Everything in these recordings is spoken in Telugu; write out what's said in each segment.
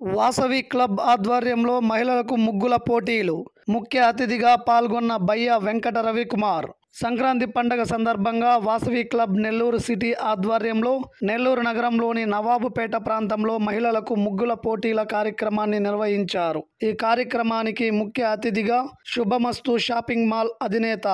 వాసవి క్లబ్ ఆధ్వర్యంలో మహిళలకు ముగ్గుల పోటీలు. ముఖ్య అతిథిగా పాల్గొన్న బయ్య వెంకట రవికుమార్. సంక్రాంతి పండుగ సందర్భంగా వాసవి క్లబ్ నెల్లూరు సిటీ ఆధ్వర్యంలో నెల్లూరు నగరంలోని నవాబుపేట ప్రాంతంలో మహిళలకు ముగ్గుల పోటీల కార్యక్రమాన్ని నిర్వహించారు. ఈ కార్యక్రమానికి ముఖ్య అతిథిగా శుభమస్తు షాపింగ్ మాల్ అధినేత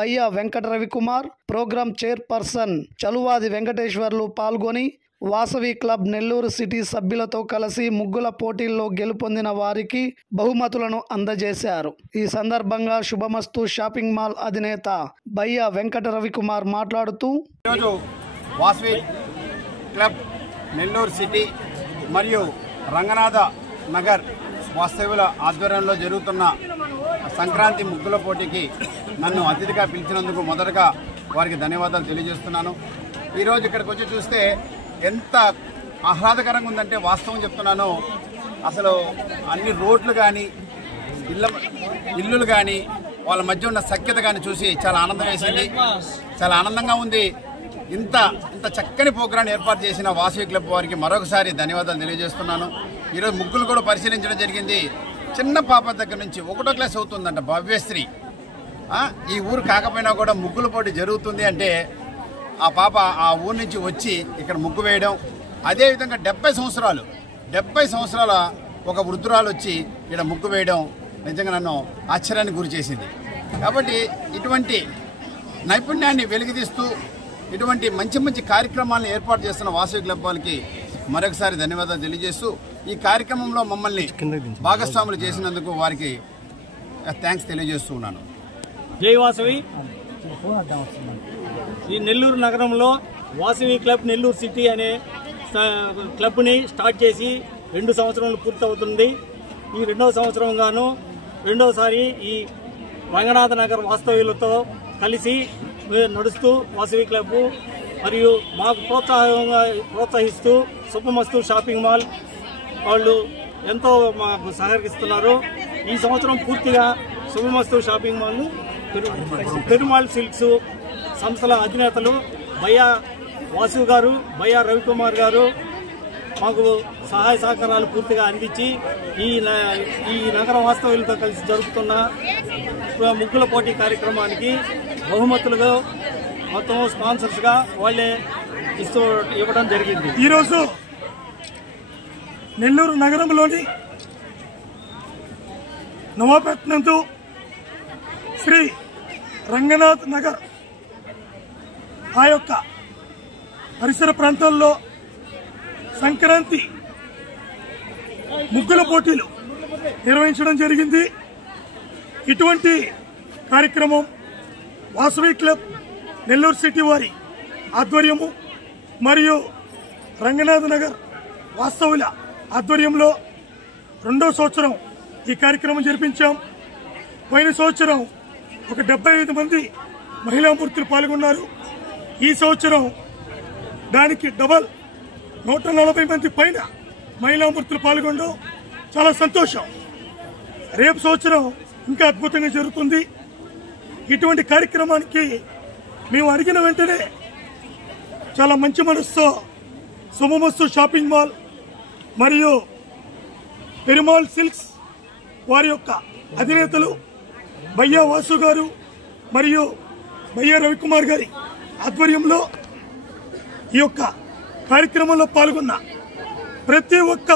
బయ్య వెంకట రవికుమార్, ప్రోగ్రాం చైర్పర్సన్ చలువాది వెంకటేశ్వర్లు పాల్గొని వాసవి క్లబ్ నెల్లూరు సిటీ సభ్యులతో కలిసి ముగ్గుల పోటీల్లో గెలుపొందిన వారికి బహుమతులను అందజేశారు. ఈ సందర్భంగా శుభమస్తు షాపింగ్ మాల్ అధినేత బయ్య వెంకట రవికుమార్ మాట్లాడుతూ, ఈరోజు వాసవి క్లబ్ నెల్లూరు సిటీ మరియు రంగనాథ నగర్ వాస్తవ్యుల ఆధ్వర్యంలో జరుగుతున్న సంక్రాంతి ముగ్గుల పోటీకి నన్ను అతిథిగా పిలిచినందుకు మొదటగా వారికి ధన్యవాదాలు తెలియజేస్తున్నాను. ఈరోజు ఇక్కడికి వచ్చి చూస్తే ఎంత ఆహ్లాదకరంగా ఉందంటే, వాస్తవం చెప్తున్నాను, అసలు అన్ని రోడ్లు కానీ ఇల్లులు కానీ వాళ్ళ మధ్య ఉన్న సఖ్యత కానీ చూసి చాలా ఆనందం వేసింది. చాలా ఆనందంగా ఉంది. ఇంత చక్కని ప్రోగ్రాం ఏర్పాటు చేసిన వాసవి క్లబ్ వారికి మరొకసారి ధన్యవాదాలు తెలియజేస్తున్నాను. ఈరోజు ముగ్గులు కూడా పరిశీలించడం జరిగింది. చిన్న పాప దగ్గర నుంచి 1వ క్లాస్ అవుతుందంట, భవ్యశ్రీ. ఈ ఊరు కాకపోయినా కూడా ముగ్గుల పోటీ జరుగుతుంది అంటే ఆ పాప ఆ ఊరి నుంచి వచ్చి ఇక్కడ ముగ్గు వేయడం, అదేవిధంగా 70 సంవత్సరాల ఒక వృద్ధురాలు వచ్చి ఇక్కడ ముగ్గు వేయడం నిజంగా నన్ను ఆశ్చర్యానికి గురి చేసింది. కాబట్టి ఇటువంటి నైపుణ్యాన్ని వెలికితీస్తూ ఇటువంటి మంచి కార్యక్రమాలను ఏర్పాటు చేస్తున్న వాసవి క్లబ్ వాళ్ళకి మరొకసారి ధన్యవాదాలు తెలియజేస్తూ ఈ కార్యక్రమంలో మమ్మల్ని భాగస్వాములు చేసినందుకు వారికి థ్యాంక్స్ తెలియజేస్తూ ఉన్నాను. జై వాసవి. ఈ నెల్లూరు నగరంలో వాసవి క్లబ్ నెల్లూరు సిటీ అనే క్లబ్ని స్టార్ట్ చేసి 2 సంవత్సరాలు పూర్తవుతుంది. ఈ 2వ సంవత్సరం గాను రెండోసారి ఈ రంగనాథ నగర్ వాస్తవ్యులతో కలిసి నడుస్తూ వాసవి క్లబ్ మరియు మాకు ప్రోత్సహిస్తూ శుభమస్తు షాపింగ్ మాల్ వాళ్ళు ఎంతో మాకు సహకరిస్తున్నారు. ఈ సంవత్సరం పూర్తిగా శుభమస్తు షాపింగ్ మాల్, పెరుమాళ్ సిల్క్స్ సంస్థల అధినేతలు బయ్య వాసు గారు, బయ్య రవికుమార్ గారు మాకు సహాయ సహకారాలు పూర్తిగా అందించి ఈ నగర వాస్తవ్యులతో కలిసి జరుపుతున్న ముగ్గుల పోటీ కార్యక్రమానికి బహుమతులుగా మొత్తం స్పాన్సర్స్గా వాళ్ళే ఇవ్వడం జరిగింది. ఈరోజు నెల్లూరు నగరంలోని నవాబుపేట నందు శ్రీ రంగనాథ్ నగర్ ఆ యొక్క పరిసర ప్రాంతాల్లో సంక్రాంతి ముగ్గుల పోటీలు నిర్వహించడం జరిగింది. ఇటువంటి కార్యక్రమం వాసవి క్లబ్ నెల్లూరు సిటీ వారి ఆధ్వర్యము మరియు రంగనాథ్ నగర్ వాస్తవుల ఆధ్వర్యంలో 2వ సంవత్సరం ఈ కార్యక్రమం జరిపించాం. పోయిన సంవత్సరం ఒక 75 మంది మహిళామూర్తులు పాల్గొన్నారు. ఈ సంవత్సరం దానికి డబల్ 140 మంది పైన మహిళామూర్తులు పాల్గొనడం చాలా సంతోషం. రేపు సంవత్సరం ఇంకా అద్భుతంగా జరుగుతుంది. ఇటువంటి కార్యక్రమానికి మేము అడిగిన వెంటనే చాలా మంచి మనసుతో శుభమస్తు షాపింగ్ మాల్ మరియు పెరుమాళ్ సిల్క్స్ వారి యొక్క అధినేతలు బయ్య వాసు గారు మరియు బయ్య రవికుమార్ గారి ఆధ్వర్యంలో ఈ యొక్క కార్యక్రమంలో పాల్గొన్న ప్రతి ఒక్క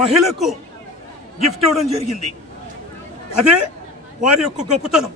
మహిళకు గిఫ్ట్ ఇవ్వడం జరిగింది. అదే వారి యొక్క గొప్పతనం.